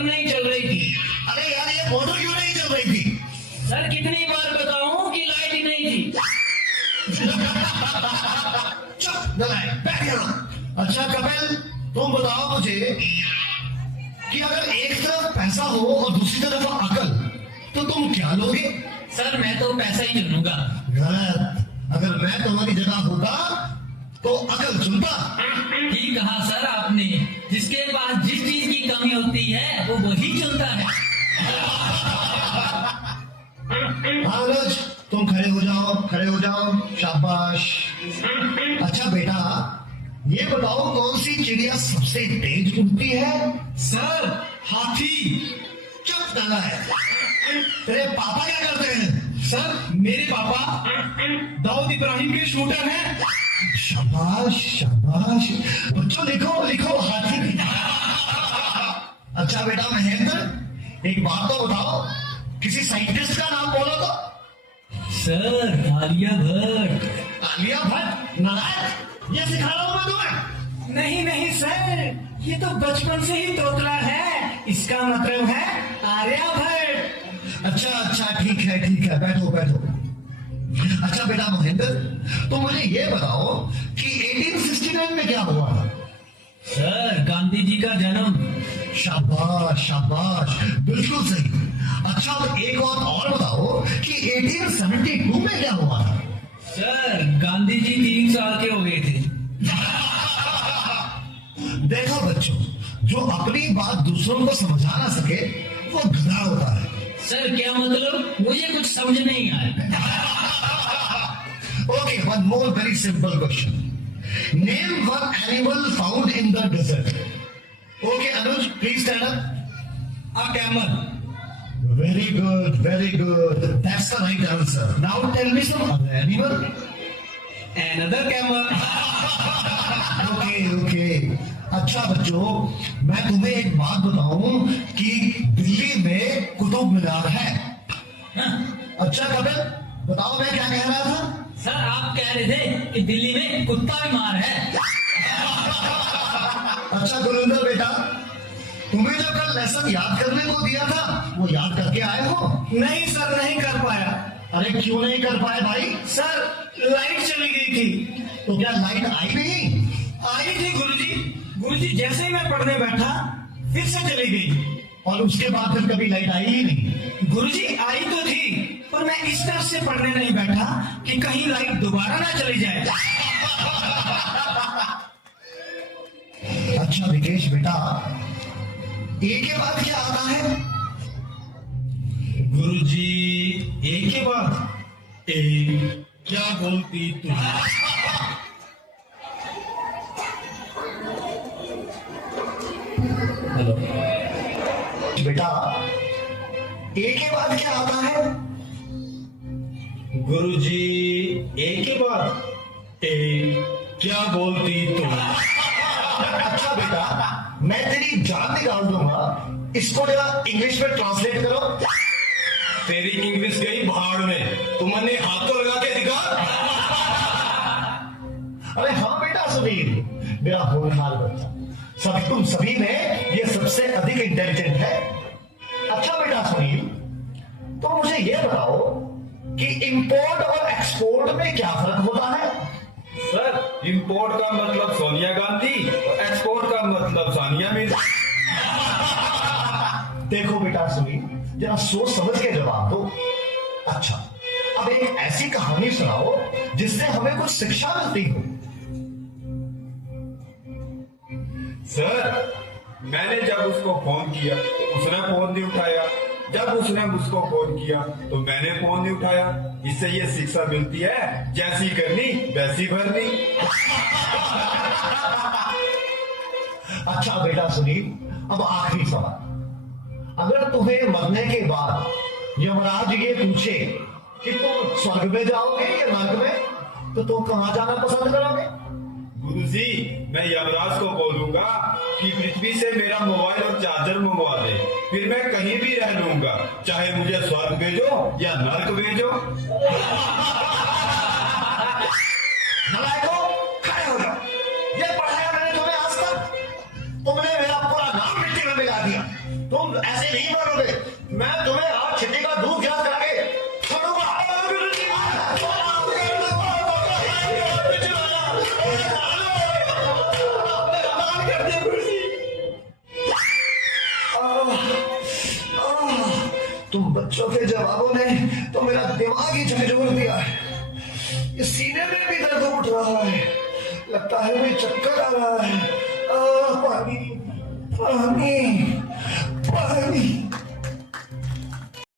Motor नहीं चल रही थी। अरे यार ये मोटर क्यों नहीं चल रही थी? सर कितनी बार बताऊं कि लाइट ही नहीं थी। चुप नलायक, बैठ यहाँ। अच्छा कपिल, तुम बताओ मुझे कि अगर एक तरफ पैसा हो और दूसरी तरफ अकल, तो तुम क्या लोगे? सर मैं तो पैसा ही चुनूंगा। गलत। अगर मैं तुम्हारी जगह होता तो अकल चुनता। ठीक कहा सर आपने, जिसके पास जिस चीज की कमी होती है वो वही चुनता है। हाँ अनुज, तुम खड़े हो जाओ, खड़े हो जाओ, शाबाश। अच्छा बेटा, ये बताओ कौन सी चिड़िया सबसे तेज उड़ती है? सर हाथी। चुप डाला है। तेरे पापा क्या करते हैं? सर मेरे पापा दाऊद इब्राहिम के शूटर हैं। शाबाश शाबाश। बच्चों लिखो लिखो, हाथी। अच्छा बेटा महेंद्र, एक बात तो बताओ, किसी साइंटिस्ट का नाम बोलो तो। सर आलिया भट्ट। आलिया भट्ट? नालायक, ये सिखा रहा हूं मैं तुम्हें। नहीं नहीं सर, ये तो बचपन से ही तोतला है, इसका मतलब है आर्यभट्ट। अच्छा अच्छा, ठीक है, बैठो बैठो। अच्छा बेटा महेंद्र, तो मुझे ये बताओ कि 1869 में क्या हुआ था? सर गांधी जी का जन्म। शाबाश शाबाश, बिल्कुल सही। अच्छा तो एक और बताओ कि 1872 में क्या हुआ था? सर गांधी जी 3 साल के हो गए थे। देखो बच्चों, जो अपनी बात दूसरों को समझा ना सके वो गधा होता है। सर क्या मतलब? मुझे कुछ समझ नहीं आया। Okay, one more very simple question. Name one animal found in the desert. Okay, Anuj, please stand up. A camel. Very good, very good. That's the right answer. Now tell me some other animal. Another camel. Okay. अच्छा बच्चों, मैं तुम्हें एक बात बताऊं कि दिल्ली में कुतुब मीनार है। अच्छा कपिल, बताओ मैं क्या कह रहा था? सर आप कह रहे थे कि दिल्ली में कुत्ता बीमार है। अच्छा गुरिंदर बेटा, तुम्हें जो कल लेसन याद करने को दिया था वो याद करके आए हो? नहीं सर, नहीं कर पाया। अरे क्यों नहीं कर पाए भाई? सर लाइट चली गई थी। तो क्या लाइट आई नहीं? आई थी गुरुजी। गुरुजी जैसे ही मैं पढ़ने बैठा फिर से चली गई। और उसके बाद फिर कभी लाइट आई ही नहीं? गुरुजी आई तो थी, पर मैं इस तरह से पढ़ने नहीं बैठा कि कहीं लाइट दोबारा ना चली जाए। अच्छा विकेश बेटा, ए के बाद क्या आता है? गुरुजी ए के बाद ए क्या बोलती तू? हेलो बेटा, ए के बाद क्या आता है? गुरुजी ए के बाद ए क्या बोलती तू? अच्छा बेटा, मैं तेरी जान निकाल दूंगा, इसको जरा इंग्लिश में ट्रांसलेट करो। तेरी इंग्लिश गई भाड़ में, तुमने हाथ तो लगा के दिखा। अरे हाँ बेटा सुनील, मेरा होनहार बच्चा, तुम सभी में ये सबसे अधिक इंटेलिजेंट है। अच्छा बेटा सुनील, तो मुझे ये बताओ कि इंपोर्ट और एक्सपोर्ट में क्या फर्क होता है? सर इंपोर्ट का मतलब सोनिया गांधी और एक्सपोर्ट का मतलब सानिया मिर्जा। देखो बेटा सुनील, जरा सोच समझ के जवाब दो। अच्छा, अब एक ऐसी कहानी सुनाओ जिससे हमें कुछ शिक्षा मिलती हो। सर मैंने जब उसको फोन किया तो उसने फोन नहीं उठाया, जब उसने मुझको फोन किया तो मैंने फोन नहीं उठाया। इससे ये शिक्षा मिलती है, जैसी करनी वैसी भरनी। अच्छा बेटा सुनील, अब आखिरी सवाल, अगर तुम्हें मरने के बाद यमराज ये पूछे कि तुम स्वर्ग में जाओगे या नरक में, तो तुम कहां जाना पसंद करोगे? गुरुजी मैं यमराज को बोलूंगा कि पृथ्वी से मेरा मोबाइल और चार्जर मंगवा दे, फिर मैं कहीं भी रह लूंगा, चाहे मुझे स्वर्ग भेजो या नरक भेजो। नालायकों, खड़े हो जाओ। ये पढ़ाया मैंने तुम्हें आज तक, तुमने मेरा पूरा नाम मिट्टी में मिला दिया। तुम ऐसे नहीं मारोगे। मैं तुम्हें आज छिट्टी का दूध गिलास करा के छोड़ूंगा। तुम बच्चों के जवाबों ने तो मेरा दिमाग ही झकझोर दिया है। ये सीने में भी दर्द उठ रहा है, लगता है मुझे चक्कर आ रहा है। पानी पानी पानी।